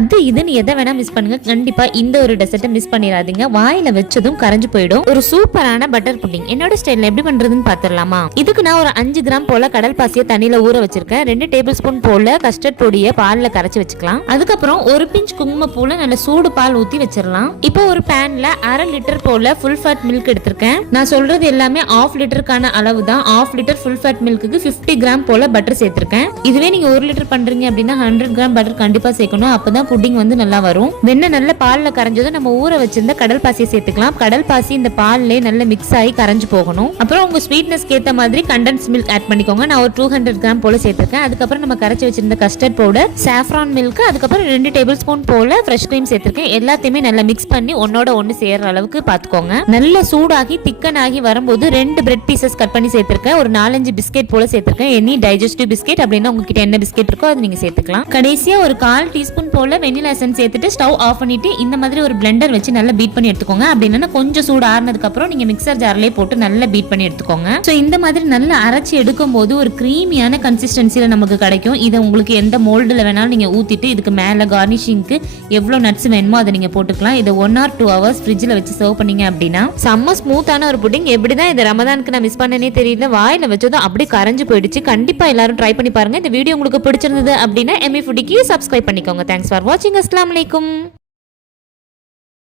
அது இதுன்னு எதை வேணா மிஸ் பண்ணுங்க, கண்டிப்பா இந்த ஒரு டெசர்ட்டை மிஸ் பண்ணிடாதீங்க. வாயில வச்சதும் கரைஞ்சு போயிடும். ஒரு சூப்பரான பட்டர் புட்டிங் என்னோட ஸ்டைல்ல எப்படி பண்றதுன்னு பாத்துடலாமா? இதுக்கு நான் ஒரு 5 கிராம் போல கடல் பாசியை தண்ணியில ஊற வச்சிருக்கேன். 2 டேபிள் ஸ்பூன் போல கஸ்டர்ட் பொடியை பால்ல கரைச்சி வச்சுக்கலாம். அதுக்கப்புறம் ஒரு பிஞ்ச் குங்குமப்பூல நல்ல சூடு பால் ஊத்தி வச்சிடலாம். இப்போ ஒரு பேன்ல 1/2 லிட்டர் போல ஃபுல் ஃபேட் மில்க் எடுத்திருக்கேன். நான் சொல்றது எல்லாமே 1/2 லிட்டருக்கான அளவு தான். 1/2 litre full fat milk 50 gram போல பட்டர் சேர்த்திருக்கேன். இதுவே நீங்க 1 லிட்டர் பண்றீங்க அப்படின்னா 100 கிராம் பட்டர் கண்டிப்பா சேர்க்கணும். அப்பதான் புட்டிங் வந்து நல்லா வரும். வெண்ணெய் நல்ல பால்ல கரைஞ்சதும் நம்ம ஊற வச்சிருந்த கடல் பாசியை சேர்த்துக்கலாம். கடல் பாசி இந்த பால்ல நல்ல மிக்ஸ் ஆகி கரைஞ்சு போகணும். அப்புறம் உங்க ஸ்வீட்னஸ்க்கு ஏத்த மாதிரி கண்டென்ஸ் மில்க் ஆட் பண்ணிக்கோங்க. நான் ஒரு 200 கிராம் போல சேர்த்திருக்கேன். அதுக்கப்புறம் நம்ம கரைச்சி வச்சிருந்த கஸ்டர்ட் பவுடர், சாஃப்ரான் மில்க், அதுக்கப்புறம் 2 டேபிள் ஸ்பூன் போல ஃப்ரெஷ் கிரீம் சேர்த்திருக்கேன். எல்லாத்தையுமே நல்லா மிக்ஸ் பண்ணி ஒன்னோட ஒன்னு சேர்ற அளவுக்கு பாத்துக்கோங்க. நல்ல சூடாகி திக்கன் ஆகி வரும்போது 2 பிரெட் பீசஸ் கட் பண்ணி சேர்த்திருக்கேன். ஒரு 4-5 பிஸ்கெட் போல சேர்த்திருக்கேன். எனி டைஜஸ்டிவ் பிஸ்கெட் அப்படின்னா உங்ககிட்ட என்ன பிஸ்கெட் இருக்கோ அது நீங்க சேர்த்துக்கலாம். கடைசியா ஒரு 1/4 டீஸ்பூன் போல வெனிலா எசன்ஸ் சேர்த்துட்டு ஸ்டவ் ஆஃப் பண்ணிட்டு இந்த மாதிரி ஒரு பிளெண்டர் வச்சு நல்லா பீட் பண்ணி எடுத்துக்கோங்க. அப்படின்னா கொஞ்சம் சூடு ஆறுனதுக்கு அப்புறம் நீங்க மிக்சர் ஜார்லயே போட்டு நல்லா பீட் பண்ணி எடுத்துக்கோங்க. சோ இந்த மாதிரி நல்லா அரைச்சி எடுக்கும் போது ஒரு கிரீமியான கன்சிஸ்டன்சில நமக்கு கிடைக்கும். இதை உங்களுக்கு எந்த மோல்டுல வேணாலும் நீங்க ஊத்திட்டு இதுக்கு மேல கார்னிஷிங்க்கு எவ்வளவு நட்ஸ் வேணுமோ அதை நீங்க போட்டுக்கலாம். இதை 1 or 2 hours ஃப்ரிட்ஜ்ல வச்சு சர்வ் பண்ணீங்க அப்படின்னா செம்ம ஸ்மூத்தான ஒரு புட்டிங். எப்படிதான் இது ரமதானுக்கு நான் மிஸ் பண்ணனே தெரியல. வாயில வச்சதும் அப்படியே கரைஞ்சு போயிடுச்சு. கண்டிப்பா எல்லாரும் ட்ரை பண்ணி பாருங்க. இந்த வீடியோ உங்களுக்கு பிடிச்சிருந்தது அப்படின்னா எம்இ ஃபுட்டிக்கு சப்ஸ்கிரைப் பண்ணிக்கோங்க. தேங்க்ஸ் ஃபார் வாட்சிங். அஸ்ஸலாமு அலைக்கும்.